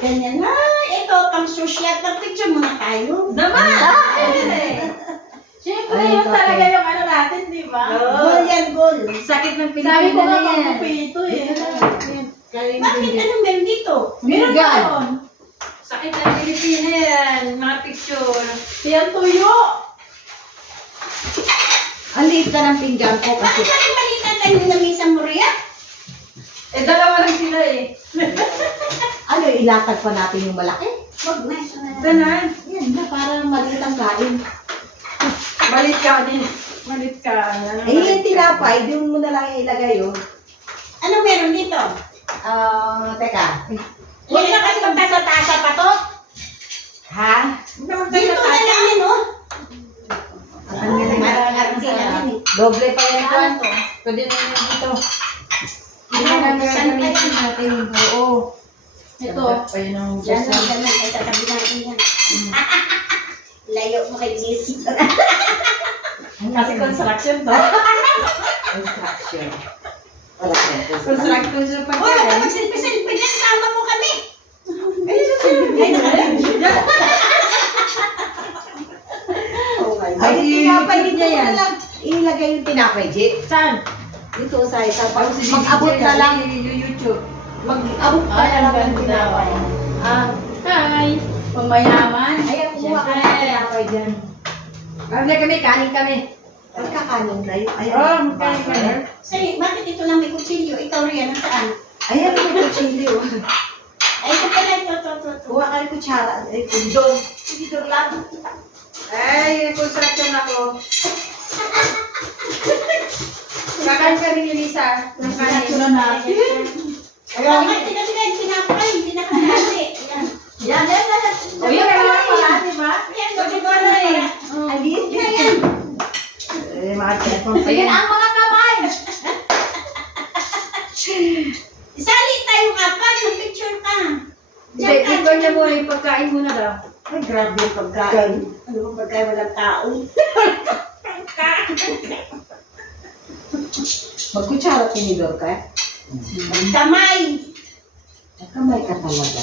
ganyan. Ay, ito, pang social. Pag-picture muna tayo. Naman! Siyempre, yun talaga yung ano natin, di ba? Goal yan, goal. Sakit ng Sabi ko Pilipino nga na yan. pagpupito eh. Bakit anong meron dito? Meron Pinggan. pa yun. Sakit ng Pilipino yan. Mga picture. Yan tuyo. Ang liit ka ng pinggan ko Bakit kasi. natin malitan tayo ng lamisa mo, Ria? Eh, dalawa lang sila eh. Ano, ilatag pa natin yung malaki? Wag na, ito na lang. Ganon. Yan na, para maliit ang kain. Malit ka din. Malit ka. Eh, yung tinapay, doon mo na lang ilagay yun. Ano meron dito? Teka. Huwag na kasi magtasa-tasa pa to. Ha? Dito na lang yun, oh. Ang galing. Marang-arang sila din eh. Doble pa yan Ano doon. to? Pwede na yun dito. Ano, Ano na saan pa gagamitin yan? natin? Oo. Ito. Pa yun ang Diyan gusto. lang, diyan lang. Ay, sa tabi natin yan. Layo mo kay JC. Kasi construction to. Construction. Wala yan. Construction siya pa. Uy, huwag ka magsilpi-silpi dyan. Sama mo kami. Ay, nakabidyo. Ay, yung tinapay dito niya mo yan. na lang ilagay yung tinapay, J. Saan? Dito sa isa. Pag si Mag-abot na lang. YouTube. Mag-abot pa Ay, na ang lang yung ganda. tinapay. Hi! Pang mayaman. Ayan, kumuha ka ng tinapay dyan. Kami kami, kanin kami. Pagkakanin kayo. Ayan. Oh, kanin kami. Say, bakit ito lang may kutsilyo? Ikaw Ria, nasaan? Ayan, may kutsilyo. Ay, ito pala, ito. Kuha ka ng kutsara. Ay, kundon. Dito lang. Ay, construction ako. Kakain kami ni Lisa. Ng kanin. Ito na natin. Ayan, tingnan yung tinapay. Hindi nakakali. Ayan. Yan, yan, yan. O, yun na lang pala, di ba? Ayan, Pwede ko na eh. Aliit na yan. Eh, mga cellphone pa Sige yan. na ang mga kamay. Isali tayong apat. Mag-picture ka. Diyan ka. Ikaw niya muna yung pagkain muna daw. Ay, grabe yung pagkain. Ano ba pagkain walang tao? Magkutsara tinidor ka? Kamay. Kamay ka talaga.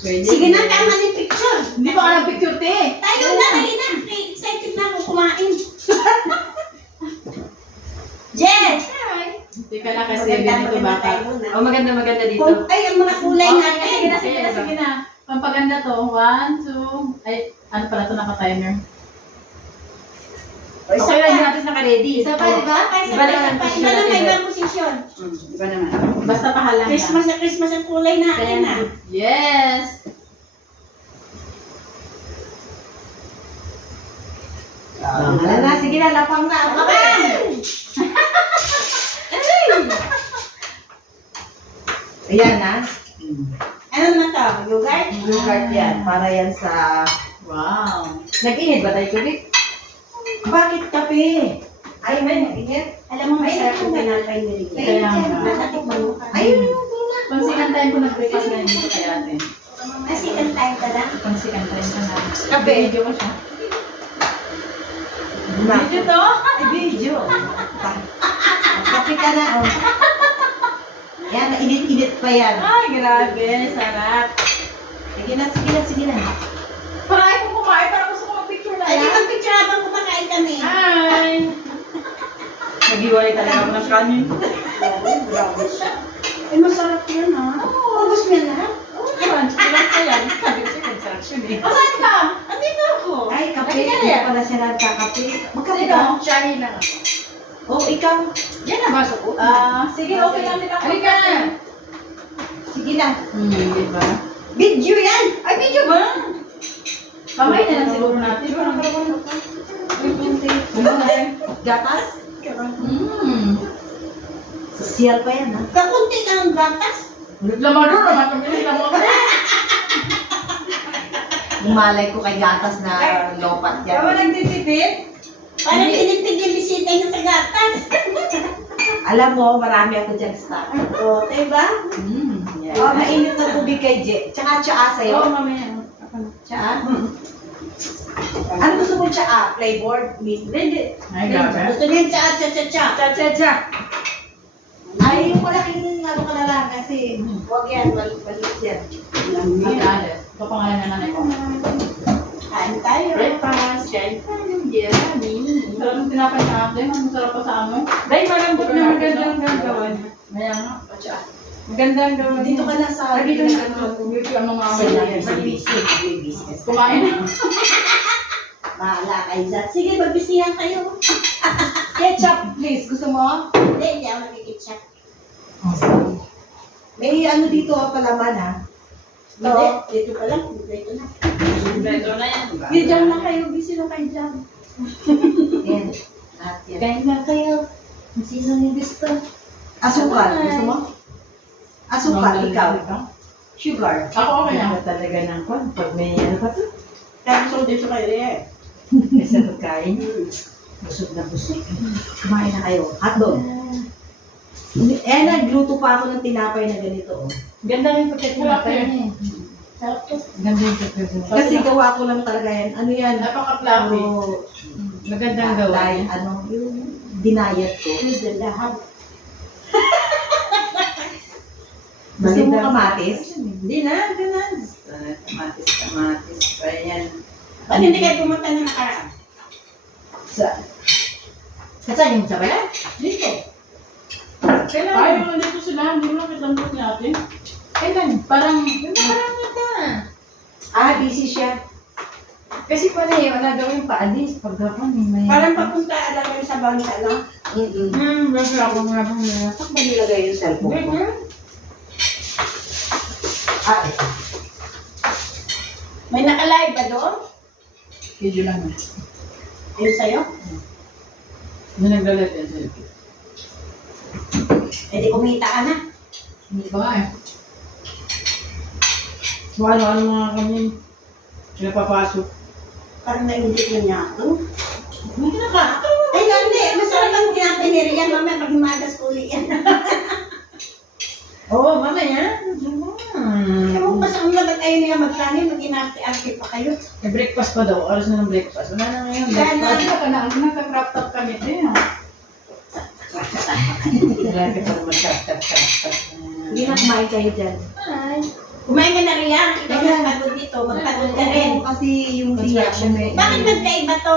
Sige na, tama na yung picture. Hindi pa ka nag-picture, te. Tayo na, halina. Excited na ako kumain. Yes! Teka na kasi ganito bata. Oh, maganda dito. Ay, ang mga kulay Sige na, natin. sige na. Pampaganda to. 1, 2. Ay, ano pala to naka-timer? Okay lang yung natin naka-ready. Isa pa, di ba? Iba na may ibang posisyon. Iba naman. Basta pahalang Christmas na Christmas ang kulay natin ah. Yes! Wala na, sige na, lapang na. Ayan na. Ano naman to? Yogurt? Yogurt yan. Para yan sa... Wow! Nag-init ba tayo tubig? Bakit kape? Ay, may init. Alam mo, masarap yung tinapay ni Ricky. Kaya nga. Nakatikman mo ka. Ayun. Pang-second time ko nag-breakfast na hindi kay ate. Second time ka lang. Pang-second time ka na. Kape. Video ko siya. Na. Video to? Ay, video. Kape ka na. Oh. Yan, init-init pa yan. Ay, grabe. Sarap. Sige na. Parang ayaw ko kumain. Parang gusto ko mag-picture na Ay, di lang. ba picture habang kumakain kami? Hi! Nag-iwalay talaga ako ng kanin. Grabe siya. Ay, masarap yun ha. Ubus mo yan lahat. Oo naman. Ilan pa yan? Sabi ko siya construction eh. O, saan ka? Andito ako. Ay, kape. Ay, Hindi yan. pala siya nagkakape. Magkape Sino? ka? Shahi lang ako. Oh, ikaw. Yan ang baso ko. Sige, okay lang din ako. Halika na. Sige na. Diba? Video yan! Ay, video ba? Kamay na lang siguro natin. Gatas? Hmm. Social pa yan, ha? Kakunti lang ang gatas. Lamador naman kami ng mga. Malay ko kay gatas na lopat yan. Tama nagtitipid? Parang tinipid yung bisita niya sa gatas. Alam mo, marami ako dyan stock. O, diba? Oh, mainit na tubig kay Je. Tsaka tsaa sa'yo. Oo, mamaya. Tsaa? Ano gusto mo tsaa? Flavored? Ay, grabe. Gusto niya cha cha cha cha. Cha-cha-cha. Ay, yung malaking mag-ano ka na lang kasi huwag yan, balik yan. Ate Alice. Ito pangalan na nanay ko. Kain tayo. Breakfast. Kain tayo. Yummy. Sarap ng tinapay sa atin. Ang masarap pa sa amin. Dahil malambot na magandang gagawin. Maya nga. Atsa. Magandang gawin. Dito ka na sa... Dito na. Beauty ang mga business. Kumain na. Bahala kayo dyan. Sige, magbisihan kayo. Ketchup, please. Gusto mo? Hindi ako nagkikitsak. May ano dito palaman ha. Hindi, dito pa lang. Dito na. Dito na yan. Hindi, dyan lang kayo. Busy lang kayo dyan. Yan. Lahat yan. Kain na kayo. Sino ni gusto? Asukal. Gusto mo? Asukal, ikaw. Sugar. Ako okay Kaya na. talaga ng kwan. Pag may ano pa to. Kaya gusto ko dito kayo eh. Kasi pagkain. Busog na busog. Kumain na kayo. Hotdog. Eh, nagluto pa ako ng tinapay na ganito. Oh. Ganda rin pagkatinapay Sarap niya eh. Sarap to. Ganda yung pagkatinapay. Kasi gawa ko lang talaga yan. Ano yan? Napaka-fluffy. Puro Magandang dahil, gawin. ano, yung dinayat ko. Dito lahat. Gusto mo kamatis? Hindi na. Kamatis. Ayan. Ba't hindi kayo pumunta na nakaraan? Saan yung sa bayan? Dito. Kailan? Ay, nandito sila. Hindi mo nakita mo ni ate. Kailan? Parang, Marami ka. Busy siya. Kasi pala yung nagawin pa alis paghapon may Parang papunta alam mo sa bansa, no? Bakit ako nga bang Saan ba nilagay yung cellphone ko? Ito. May naka-live ba doon? video lang na. Ayun sa'yo? Hindi nagdalit yan selfie. Eh di kumita ka na. Hindi ko nga eh. So ano mga kami sila papasok. Parang nainggit na niya ako. Hindi na Ay, hindi. Masarap ang tinapay ni Rian. Mamaya pag himagas ko ulit yan. Oo, mamaya. Ewan ko pa sa mga ba't ayaw niya magkanin, mag-inarte-arte pa kayo. May breakfast pa daw. Oras na ng breakfast. Wala na ngayon. Kaya na. Kasi ka na, nagka-crop top kami din. Grabe pa naman tap. Hindi na kumain kayo dyan. Ay. Kumain ka na Rian. Ikaw na magpagod dito. Magpagod ka rin. Oo, kasi yung tiyak ko may... Bakit nagkaiba to?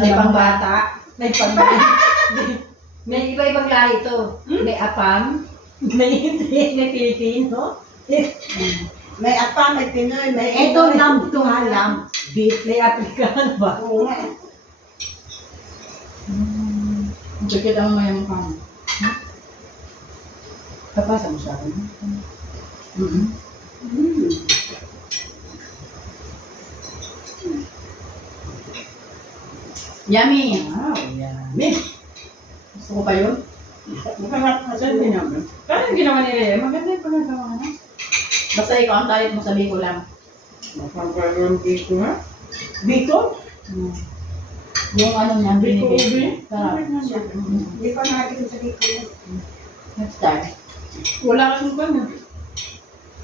May pangbata. May pangbata. May iba-ibang lahi ito. May apam. May hindi. May Pilipino. May apa, may Pinoy, may Ito lamb to ha, lamb. Beef. May African ba? Oo nga eh. Bakit ang mayang kami? Kapasa mo sa akin. Hmm. Yummy! Wow, yummy. Gusto ko pa yun? Masarap na Saan din naman? Parang ginawa ni Rhea. Maganda yung pagkagawa na. Basta ikaw ang talit mo sa Biko lang. Mapagpagawang dito nga. Biko? Yung ano niya, Biko binibig. ubi. Sarap. Hindi pa natin sa Biko. Next time. Wala kasing pa na.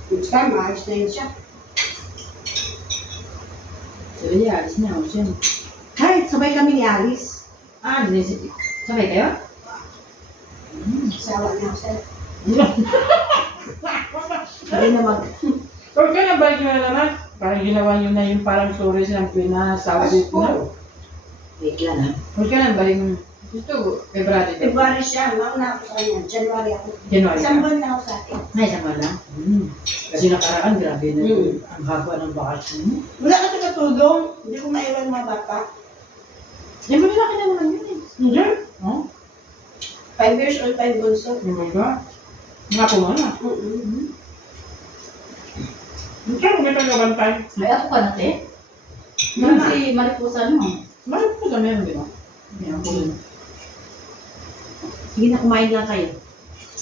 Next time, maayos na yun siya. So, yeah, alis na. Alis yan. Kahit sabay kami ni Alice. Sabay kayo? Sawa na ako sa'yo. Hindi na mag... Huwag ka na balik na naman. Parang ginawa nyo na yung parang tourist ng pinasawa dito. Wait lang ha. Huwag ka na balik mo. Gusto, February. February siya, mauna ako sa kanya. January ako. January Isang ka. buwan na ako sa akin. Ay, sama lang. Kasi nakaraan, grabe na ang haba ng bakasyon mo. Wala ka katulong. Hindi ko maiwan mga bata. Eh, malaki na naman yun eh. Hindi. Oh, 5 years old, 5 bunso. oh my God. Nga po nga na. Hindi ka kumita ka bantay. May ako ka na, te? Yung si Mariposa, no? Bakit po sa meron, di ba? Yan po yun. Sige na, kumain lang kayo.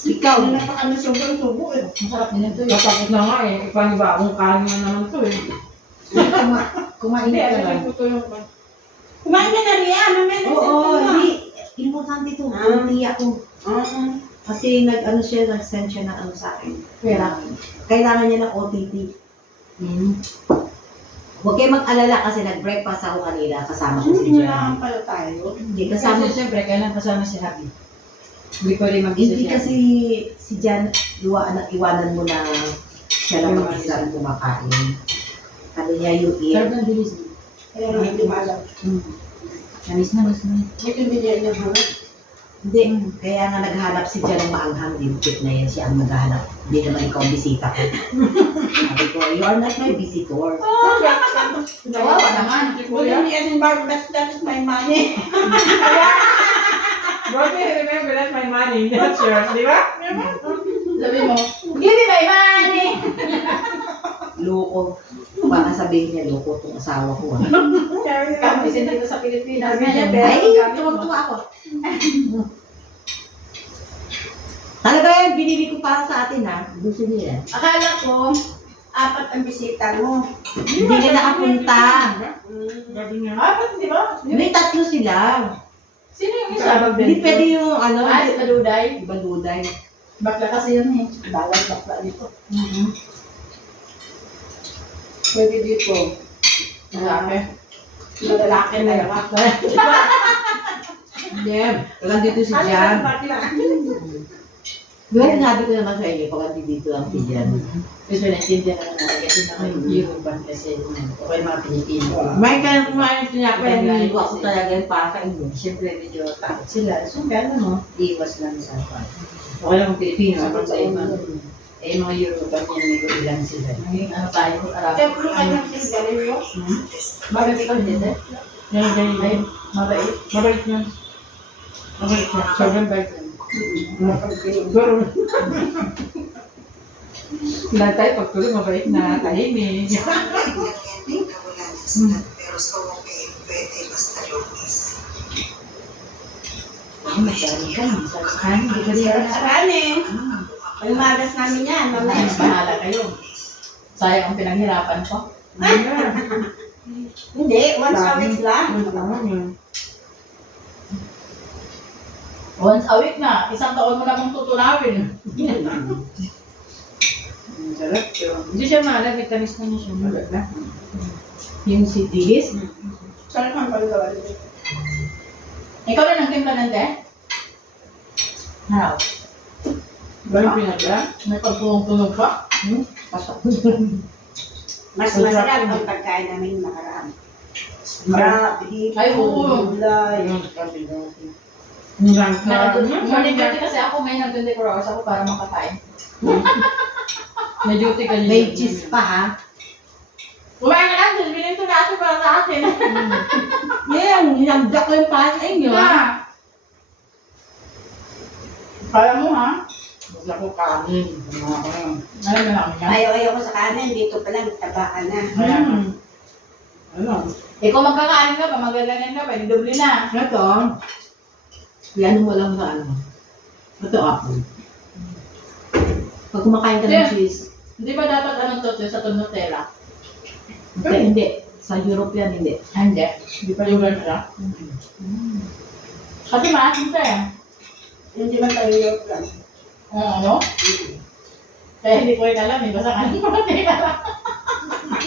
Ikaw. Ano na pa kami sobrang-subo eh. Masarap din ito. Tapos na nga eh. Ipanibagong kanin na naman to eh. Kumain Hindi, ka ano lang. po to yung... Kumain ka na Ria. Ano may Oo, hindi. Importante ito. Ang tiyak ko. Kasi nag-send siya ng ano sa akin. Kailangan niya ng OTP. Huwag kayo mag-alala kasi nag-breakfast ako kanina. Kasama ko si Hindi Jan. lang pala tayo. Hindi, kasama Kasi siyempre, kailan kasama si Happy? Hindi pwede mag-isa Hindi siya. kasi si Jan, iwanan mo na siya lang mag-isa ang kumakain. Ano niya yung Sarap ear. ng bilis. Kaya nga hindi maalam. Namis na, mas na. Ito binigyan niya mo. Hindi, kaya nga naghanap si Jan ng maanghang dinpit na yan siya ang naghahanap. Hindi naman ikaw ang bisita ko. Sabi ko, you are not my visitor. Kawawa naman. Well, hindi as in Barb, that is my money. Bobby, remember that's my money. That's yours, di ba? Sabi mo, give me my money! Loko. Baka sabihin niya, loko itong asawa ko. Ah. Kampisin dito sa Pilipinas. Ganyan, Ay, gamit mo. tuwag-tuwa ako. Talaga yan, binili ko para sa atin ha. Gusto niya yan. Akala ko, 4 ang bisita mo. Hindi na nakapunta. Sabi niya, Apat, di ba? May 3 sila. Sino yung isa? Hindi pwede yung ano, Ah, si Paduday. baluday. Bakla kasi yun eh. Bawal bakla dito. Pwede dito. Lalaki. Lalaki na yan. Hindi. Pag dito si Jan. Diba sinabi ko naman sa inyo, pag dito ang si Jan. Kasi naintindihan naman natin kasi naka-Europe kasi okay mga Pilipino. May kaya kumain siya pa, hindi ko ako talaga yung para sa inyo. Siyempre medyo takot sila. So kaya ano, iwas lang sa akin. Okay lang ang Pilipino, sabang sa iba. Eh mga European yan, may gulilan sila. Ano tayo, Arab. Siyempre, kanyang sigarilyo. Bakit ikaw hindi? yan, yan, yan. Mabait. Mabait niya. Mabait niya. Sobrang bait niya. Pero, lahat tayo pagtuloy mabait na tahimik. Ay, masyari ka. Masarap ka. Hindi ka rin Sarap sa kanin. Pagmagas namin yan, mamaya. Mas bahala kayo. Sayang ang pinaghirapan ko. Hindi, once a week lang. Once a week na, isang taon mo na kong tutunawin. Sarap yun. Hindi siya maalat, may tamis na niya siya. Malat na. Yung si Tigis, Sarap ang paggawa. Ikaw rin ang timpla ng te? How? Ba yung pinagla? May pagtunog pa? pasok. Mas masarap ang pagkain namin nakaraan. Marap, hipon, Ay, oo. gulay. Ayun, sabi natin. Ang langka. Morning duty kasi ako, may nag-24 hours ako para makakain. May duty ka niya. May cheese pa ha. Kumain ka lang, bilhin ito natin para sa akin. Yan, hinagdak ko yung para sa inyo ha. Kaya mo ha? Basta ko kanin. Alam mo namin yan. Ayaw-ayaw ko sa kanin, dito pa lang, taba ka na. Ano? Ikaw magkakain ka pa, magaganyan ka pa, doble na. Ito, yan mo lang sa ano. Ito apple. Pag kumakain ka ng Yeah. cheese, Hindi ba dapat anong to sa Nutella? hindi. Sa Europe yan, hindi. Ah, hindi. Hindi pa yung gano'n siya. Kasi maasin siya eh. Hindi man tayo yung plan. Ano? Kaya hindi ko rin alam eh. Basta kanin ko Nutella lang.